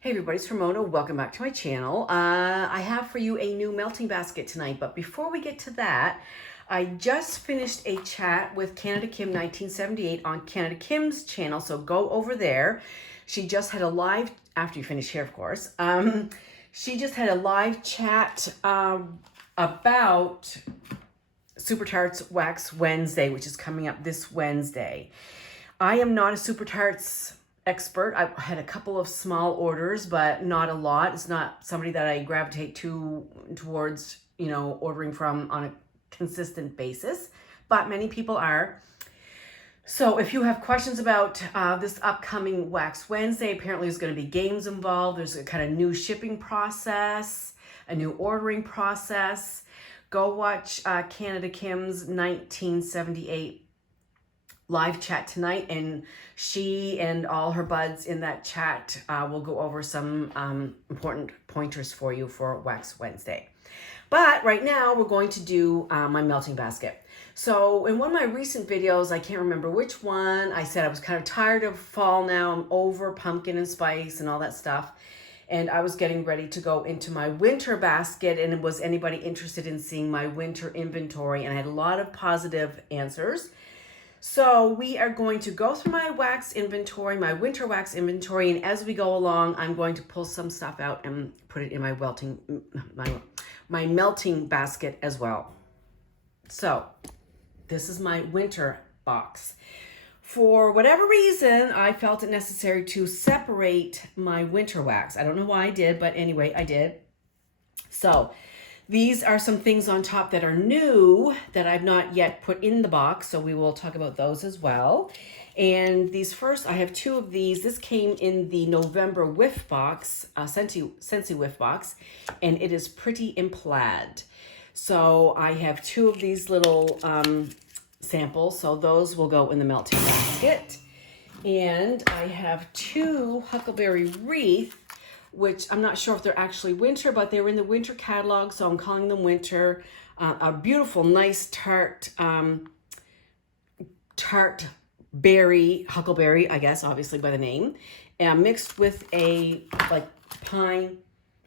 Hey everybody, it's Ramona. Welcome back to my channel. I have for you a new melting basket tonight, but before we get to that, I just finished a chat with Canada Kim 1978 on Canada Kim's channel, so go over there. She just had a live, after you finish here of course, she just had a live chat about Super Tarts Wax Wednesday, which is coming up this Wednesday. I am not a Super Tarts expert. I had a couple of small orders, but not a lot. It's not somebody that I gravitate towards, ordering from on a consistent basis, but many people are. So if you have questions about this upcoming Wax Wednesday, apparently there's going to be games involved. There's a kind of new shipping process, a new ordering process. Go watch Canada Kim's 1978 live chat tonight, and she and all her buds in that chat will go over some important pointers for you for Wax Wednesday. But right now we're going to do my melting basket. So in one of my recent videos, I can't remember which one, I said I was kind of tired of fall now. I'm over pumpkin and spice and all that stuff. And I was getting ready to go into my winter basket, and was anybody interested in seeing my winter inventory? And I had a lot of positive answers. So we are going to go through my wax inventory, my winter wax inventory, and as we go along, I'm going to pull some stuff out and put it in my my melting basket as well. So this is my winter box. For whatever reason, I felt it necessary to separate my winter wax. I don't know why I did, but anyway, I did. So these are some things on top that are new that I've not yet put in the box, so we will talk about those as well. And these first, I have two of these. This came in the November whiff box, Scentsy whiff box, and it is pretty in plaid. So I have two of these little samples, so those will go in the melting basket. And I have two Huckleberry Wreath, which I'm not sure if they're actually winter, but they were in the winter catalog, so I'm calling them winter. A beautiful, nice tart berry, huckleberry, I guess, obviously by the name, mixed with a pine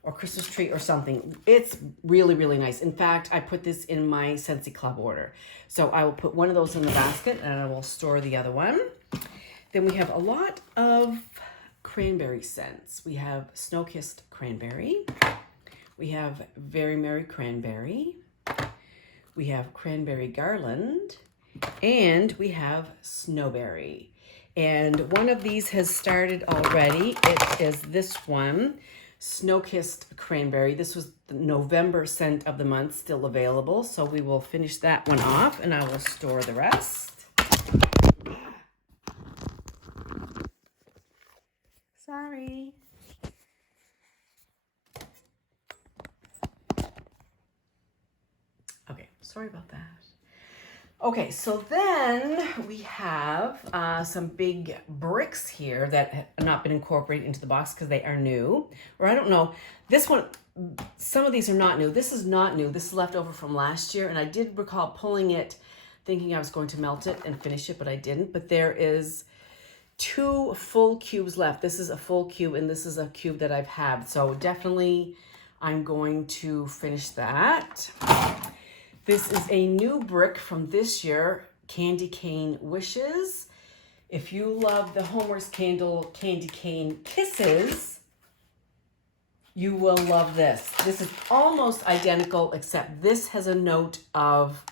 or Christmas tree or something. It's really, really nice. In fact, I put this in my Scentsy Club order. So I will put one of those in the basket, and I will store the other one. Then we have a lot of cranberry scents. We have Snow-Kissed Cranberry. We have Very Merry Cranberry. We have Cranberry Garland. And we have Snowberry. And one of these has started already. It is this one, Snow-Kissed Cranberry. This was the November scent of the month, still available. So we will finish that one off, and I will store the rest. Sorry. Okay, sorry about that. Okay, so then we have some big bricks here that have not been incorporated into the box because they are new. Or I don't know, this one, some of these are not new. This is not new. This is left over from last year, and I did recall pulling it, thinking I was going to melt it and finish it, but I didn't. But there is two full cubes left. This is a full cube, and this is a cube that I've had. So definitely I'm going to finish that. This is a new brick from this year, Candy Cane Wishes. If you love the Homer's Candle Candy Cane Kisses, you will love this. This is almost identical, except this has a note of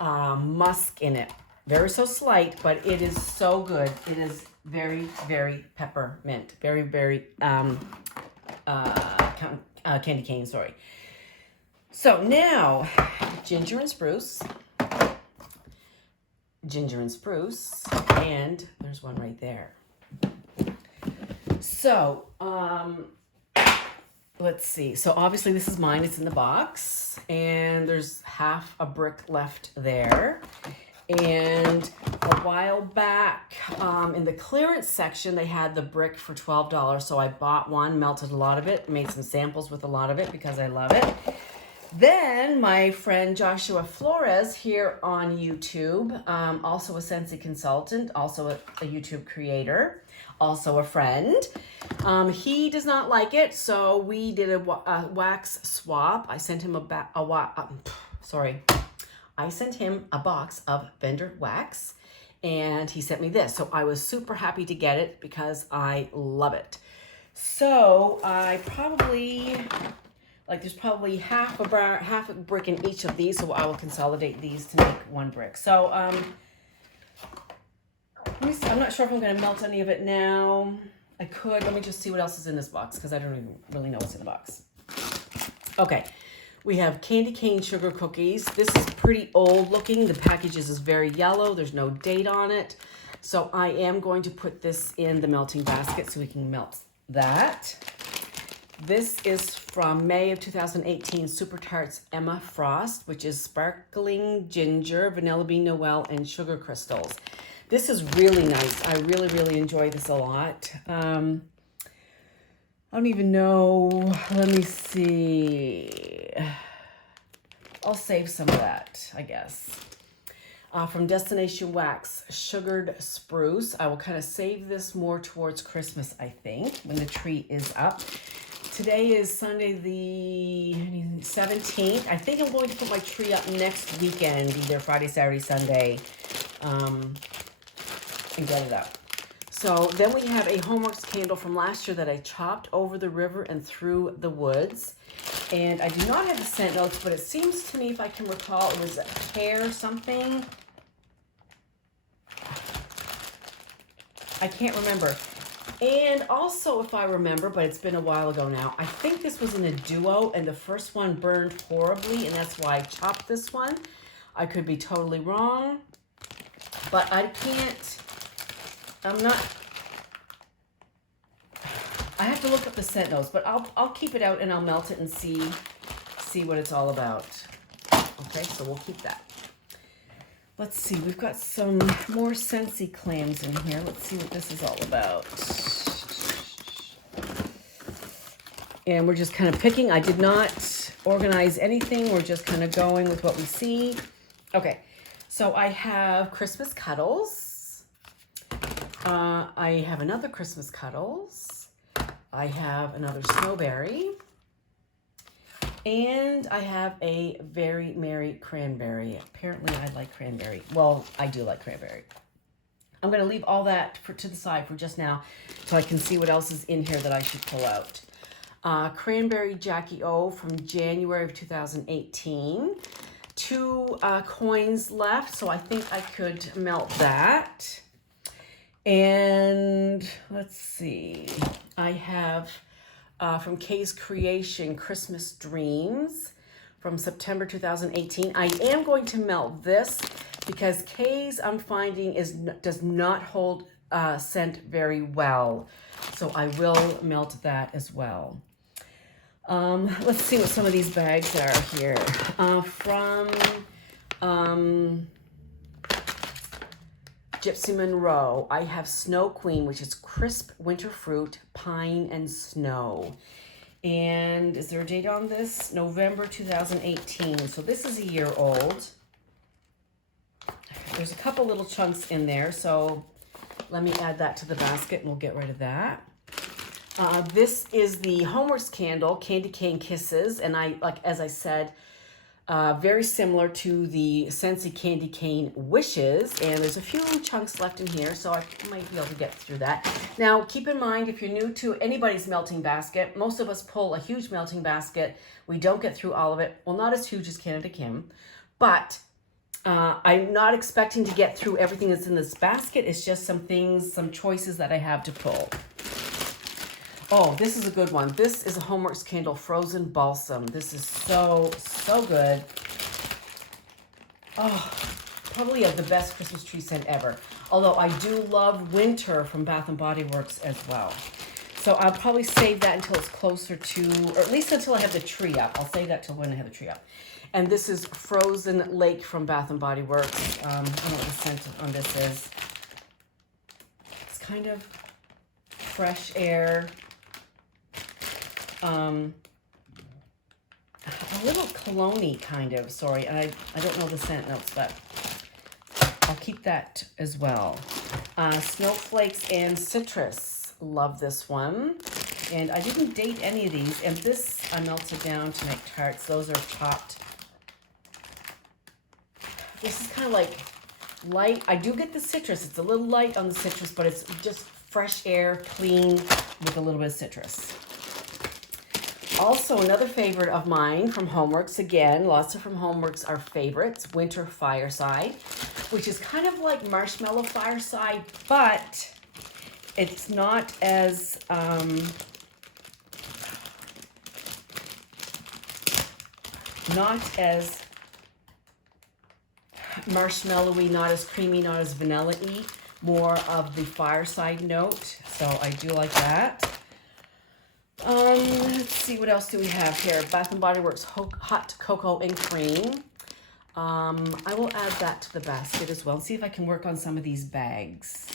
musk in it. Very so slight, but it is so good. It is very, very peppermint. Very, very candy cane, sorry. So now, ginger and spruce, and there's one right there. So, let's see. So obviously this is mine. It's in the box, and there's half a brick left there. And a while back, in the clearance section, they had the brick for $12. So I bought one, melted a lot of it, made some samples with a lot of it because I love it. Then my friend Joshua Flores here on YouTube, also a Scentsy consultant, also a YouTube creator, also a friend. He does not like it, so we did a wax swap. I sent him I sent him a box of vendor wax, and he sent me this. So I was super happy to get it because I love it. So I probably, there's probably half a brick in each of these, so I will consolidate these to make one brick. So I'm not sure if I'm going to melt any of it now. I could. Let me just see what else is in this box because I don't even really know what's in the box. Okay. We have candy cane sugar cookies. This is pretty old looking. The package is very yellow. There's no date on it. So I am going to put this in the melting basket so we can melt that. This is from May of 2018, Super Tarts Emma Frost, which is sparkling ginger, vanilla bean Noel, and sugar crystals. This is really nice. I really, really enjoy this a lot. I don't even know. Let me see. I'll save some of that, I guess. From Destination Wax, Sugared Spruce. I will kind of save this more towards Christmas, I think, when the tree is up. Today is Sunday the 17th. I think I'm going to put my tree up next weekend, either Friday, Saturday, Sunday, and get it up. So then we have a Homeworks candle from last year that I chopped over the river and through the woods. And I do not have the scent notes, but it seems to me, if I can recall, it was a pear something. I can't remember. And also, if I remember, but it's been a while ago now, I think this was in a duo, and the first one burned horribly, and that's why I chopped this one. I could be totally wrong, but I have to look up the scent notes, but I'll keep it out and I'll melt it and see what it's all about. Okay, so we'll keep that. Let's see, we've got some more Scentsy clams in here. Let's see what this is all about. And we're just kind of picking. I did not organize anything. We're just kind of going with what we see. Okay, so I have Christmas Cuddles. I have another Christmas Cuddles. I have another Snowberry. And I have a Very Merry Cranberry. Apparently I like cranberry. Well, I do like cranberry. I'm going to leave all that to the side for just now so I can see what else is in here that I should pull out. Cranberry Jackie O from January of 2018. 2 coins left, so I think I could melt that. And let's see. I have from Kay's Creation, Christmas Dreams from September 2018. I am going to melt this because Kay's, I'm finding, does not hold scent very well. So I will melt that as well. Let's see what some of these bags are here. From Gypsy Monroe, I have Snow Queen, which is crisp winter fruit, pine, and snow. And is there a date on this? November 2018. So this is a year old. There's a couple little chunks in there, so let me add that to the basket and we'll get rid of that. This is the Homeworks candle, Candy Cane Kisses, and as I said, very similar to the Scentsy Candy Cane Wishes, and there's a few chunks left in here, so I might be able to get through that. Now, keep in mind, if you're new to anybody's melting basket, most of us pull a huge melting basket. We don't get through all of it. Well, not as huge as Canada Kim, but I'm not expecting to get through everything that's in this basket. It's just some choices that I have to pull. Oh, this is a good one. This is a Homeworks candle, Frozen Balsam. This is so, so good. Oh, probably the best Christmas tree scent ever. Although I do love Winter from Bath & Body Works as well. So I'll probably save that until it's closer to, or at least until I have the tree up. I'll save that till when I have the tree up. And this is Frozen Lake from Bath & Body Works. I don't know what the scent on this is. It's kind of fresh air. a little cologne-y kind of, sorry, and I don't know the scent notes, but I'll keep that as well. Snowflakes and citrus. Love this one. And I didn't date any of these. And this I melted down to make tarts. Those are chopped. This is kind of like light. I do get the citrus. It's a little light on the citrus, but it's just fresh air, clean, with a little bit of citrus. Also, another favorite of mine from Homeworks. Again, lots of from Homeworks are favorites. Winter Fireside, which is kind of like Marshmallow Fireside, but it's not as marshmallowy, not as creamy, not as vanilla-y. More of the Fireside note, so I do like that. Let's see, what else do we have here? Bath & Body Works Hot Cocoa and Cream. I will add that to the basket as well and see if I can work on some of these bags.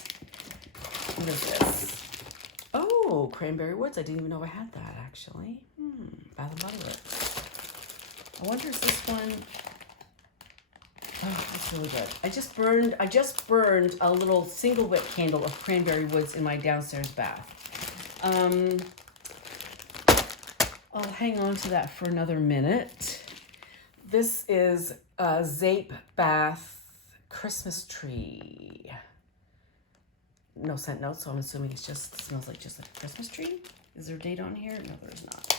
What is this? Oh, Cranberry Woods. I didn't even know I had that, actually. Bath & Body Works. I wonder if this one... Oh, that's really good. I just burned a little single wick candle of Cranberry Woods in my downstairs bath. I'll hang on to that for another minute. This is a Zape Bath Christmas tree. No scent notes, so I'm assuming it smells like just like a Christmas tree. Is there a date on here? No, there's not.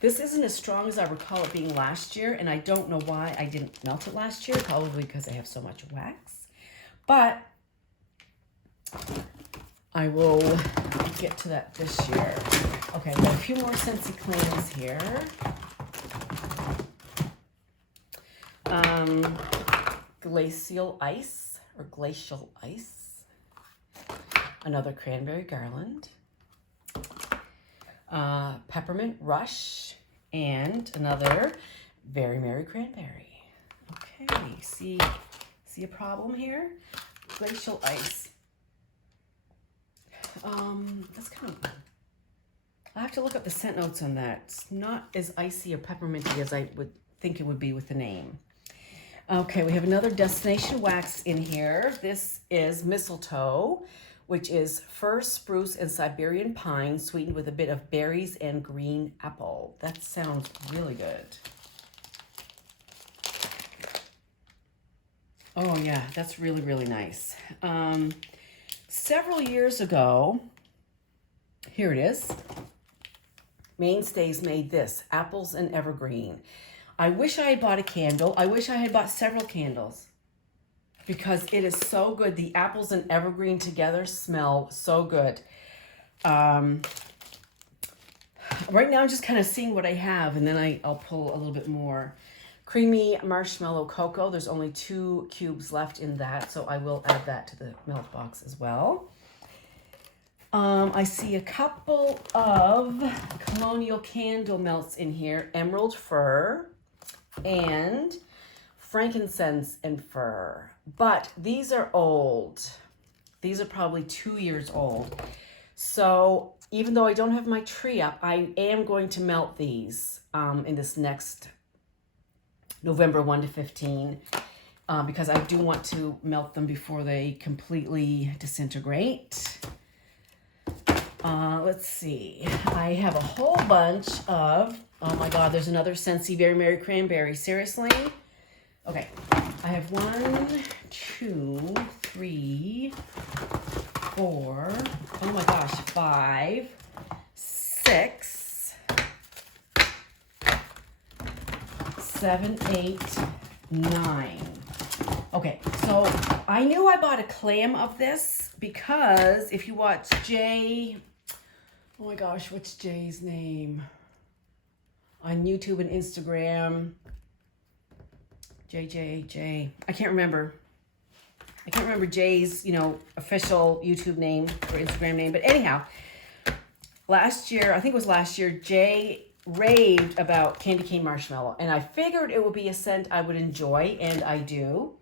This isn't as strong as I recall it being last year, and I don't know why I didn't melt it last year, probably because I have so much wax. But I will get to that this year. Okay, I've got a few more Scentsy clams here. Glacial Ice. Another Cranberry Garland. Peppermint Rush, and another Very Merry Cranberry. Okay, see a problem here? Glacial Ice. That's kind of... I have to look up the scent notes on that. It's not as icy or pepperminty as I would think it would be with the name. Okay, we have another Destination Wax in here. This is Mistletoe, which is fir, spruce, and Siberian pine, sweetened with a bit of berries and green apple. That sounds really good. Oh yeah, that's really, really nice. Several years ago, here it is. Mainstays made this, apples and evergreen. I wish I had bought a candle. I wish I had bought several candles, because it is so good. The apples and evergreen together smell so good. Right now I'm just kind of seeing what I have, and then I'll pull a little bit more. Creamy marshmallow cocoa. There's only 2 cubes left in that, so I will add that to the melt box as well. I see a couple of colonial candle melts in here. Emerald fir and frankincense and fir. But these are old. These are probably 2 years old. So even though I don't have my tree up, I am going to melt these in this next November 1 to 15 because I do want to melt them before they completely disintegrate. Let's see. I have a whole bunch of, oh my God, there's another Scentsy Very Merry Cranberry. Seriously? Okay. I have 1, 2, 3, 4, oh my gosh, 5, 6, 7, 8, 9. Okay, so I knew I bought a clam of this because if you watch Jay, oh my gosh, what's Jay's name? On YouTube and Instagram. J. I can't remember Jay's, official YouTube name or Instagram name. But anyhow, last year, I think it was last year, Jay raved about candy cane marshmallow. And I figured it would be a scent I would enjoy, and I do.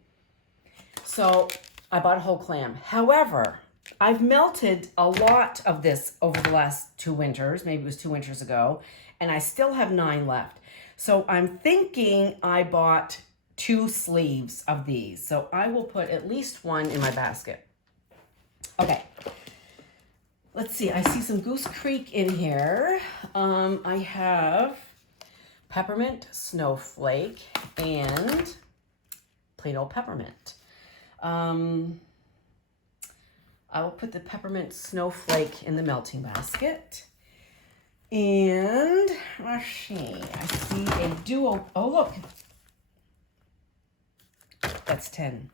So I bought a whole clam. However, I've melted a lot of this over the last 2 winters. Maybe it was 2 winters ago. And I still have 9 left. So I'm thinking I bought 2 sleeves of these. So I will put at least 1 in my basket. Okay. Let's see. I see some Goose Creek in here. I have peppermint snowflake and plain old peppermint. I will put the peppermint snowflake in the melting basket. And let's see, I see a duo. Oh, look. That's 10.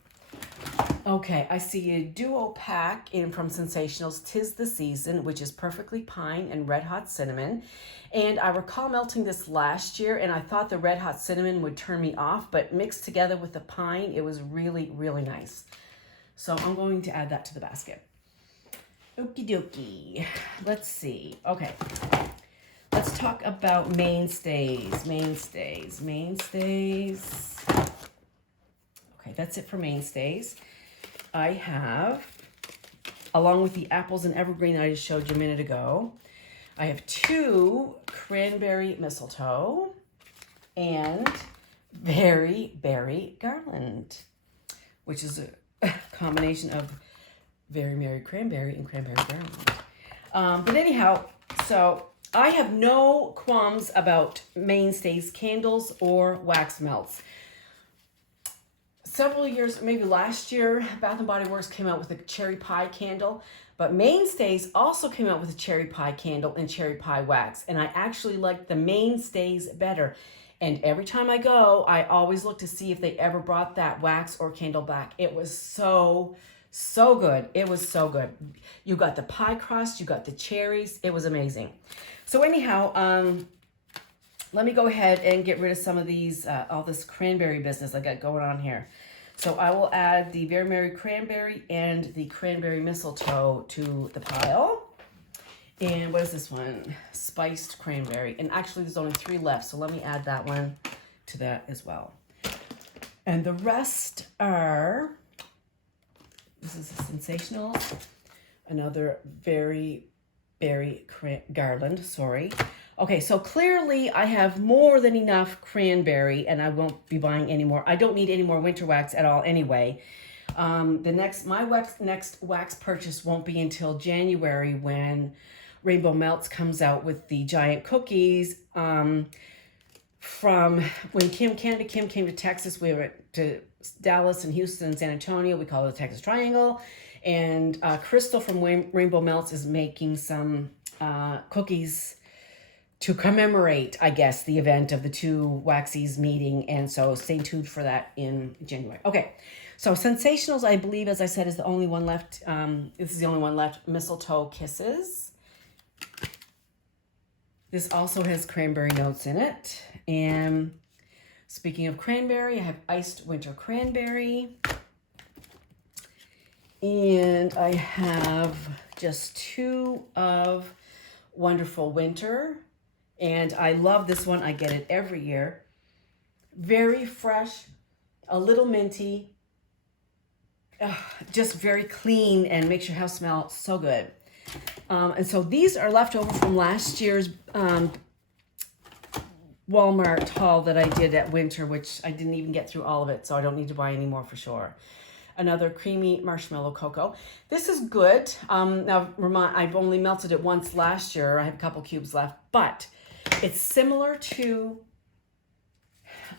Okay, I see a duo pack in from Sensationals, 'Tis the Season, which is Perfectly Pine and Red Hot Cinnamon. And I recall melting this last year, and I thought the Red Hot Cinnamon would turn me off, but mixed together with the pine, it was really, really nice. So I'm going to add that to the basket. Okie dokie. Let's see. Okay. Let's talk about mainstays. Mainstays. Okay, that's it for mainstays. I have, along with the apples and evergreen that I just showed you a minute ago, I have 2 cranberry mistletoe and very berry garland, which is a combination of very merry cranberry and cranberry garland. But anyhow, so I have no qualms about mainstays candles or wax melts. Several years, maybe last year, Bath & Body Works came out with a cherry pie candle, but Mainstays also came out with a cherry pie candle and cherry pie wax, and I actually liked the Mainstays better. And every time I go, I always look to see if they ever brought that wax or candle back. It was so good. It was so good. You got the pie crust, you got the cherries. It was amazing. So anyhow, let me go ahead and get rid of some of these, all this cranberry business I got going on here. So I will add the Very Merry Cranberry and the Cranberry Mistletoe to the pile. And what is this one? Spiced Cranberry. And actually there's only 3 left, so let me add that one to that as well. And the rest are, this is a Sensational, another Very Berry Garland, sorry. Okay, so clearly I have more than enough cranberry and I won't be buying any more. I don't need any more winter wax at all anyway. My next wax purchase won't be until January when Rainbow Melts comes out with the giant cookies. From when Canada Kim came to Texas, we went to Dallas and Houston and San Antonio. We call it the Texas Triangle. And Crystal from Rainbow Melts is making some cookies to commemorate, I guess, the event of the 2 waxies meeting. And so stay tuned for that in January. Okay, so Sensationals, I believe, as I said, is the only one left. This is the only one left. Mistletoe Kisses. This also has cranberry notes in it. And speaking of cranberry, I have Iced Winter Cranberry. And I have just 2 of Wonderful Winter. And I love this one. I get it every year. Very fresh, a little minty, just very clean and makes your house smell so good. And so these are left over from last year's Walmart haul that I did at winter, which I didn't even get through all of it, so I don't need to buy any more for sure. Another creamy marshmallow cocoa. This is good. Now, I've only melted it once last year. I have a couple cubes left, but it's similar to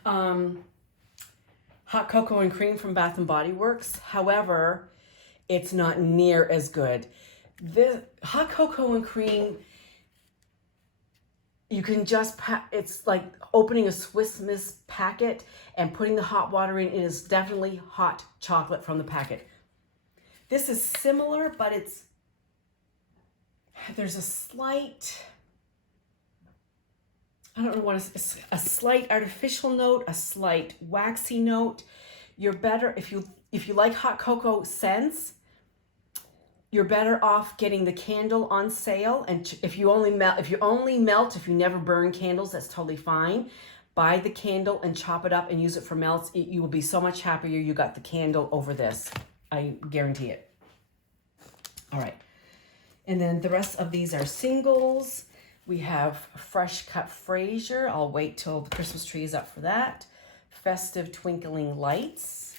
Hot Cocoa and Cream from Bath & Body Works. However, it's not near as good. The Hot Cocoa and Cream, you can just, it's like opening a Swiss Miss packet and putting the hot water in. It is definitely hot chocolate from the packet. This is similar, but there's a slight, I don't know what a slight artificial note, a slight waxy note. You're better, if you like hot cocoa scents, you're better off getting the candle on sale. And if you only melt, if you never burn candles, that's totally fine. Buy the candle and chop it up and use it for melts. You will be so much happier you got the candle over this. I guarantee it. All right. And then the rest of these are singles. We have Fresh Cut Fraser. I'll wait till the Christmas tree is up for that. Festive Twinkling Lights.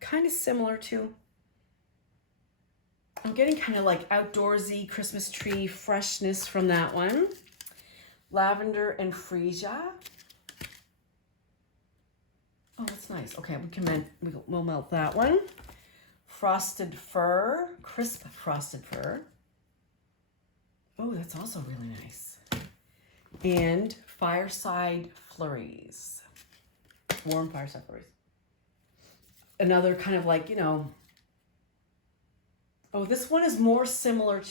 Kind of similar to, I'm getting kind of like outdoorsy Christmas tree freshness from that one. Lavender and Freesia. Oh, that's nice. Okay, we'll melt that one. Frosted Fir, crisp frosted fir. Oh, that's also really nice. And Fireside Flurries. Warm Fireside Flurries. Another kind of like, you know, oh, this one is more similar,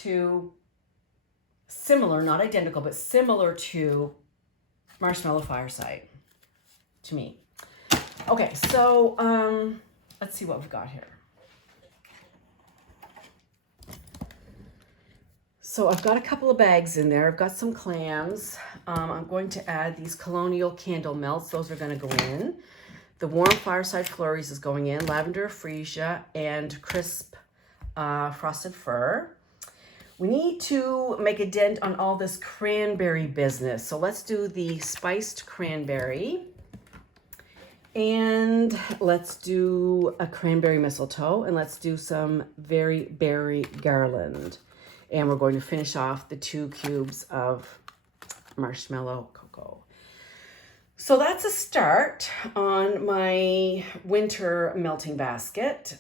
not identical, but similar to Marshmallow Fireside to me. Okay, so let's see what we've got here. So I've got a couple of bags in there. I've got some clams. I'm going to add these Colonial Candle Melts. Those are going to go in. The Warm Fireside Flurries is going in. Lavender Freesia and Crisp Frosted Fir. We need to make a dent on all this cranberry business. So let's do the spiced cranberry. And let's do a cranberry mistletoe. And let's do some very berry garland. And we're going to finish off the 2 cubes of marshmallow cocoa. So that's a start on my winter melting basket.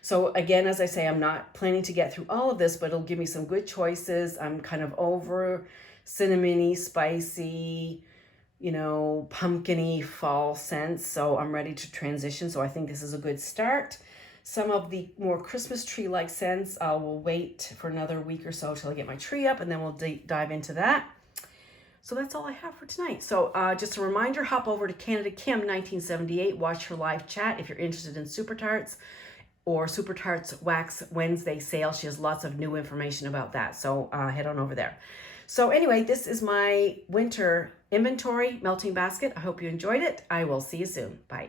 So again, as I say, I'm not planning to get through all of this, but it'll give me some good choices. I'm kind of over cinnamony, spicy, you know, pumpkin-y fall scents. So I'm ready to transition. So I think this is a good start. Some of the more Christmas tree-like scents, I will wait for another week or so till I get my tree up, and then we'll dive into that. So that's all I have for tonight. So just a reminder, hop over to Canada Kim 1978, watch her live chat if you're interested in Super Tarts or Super Tarts Wax Wednesday sale. She has lots of new information about that, so head on over there. So anyway, this is my winter inventory melting basket. I hope you enjoyed it. I will see you soon. Bye.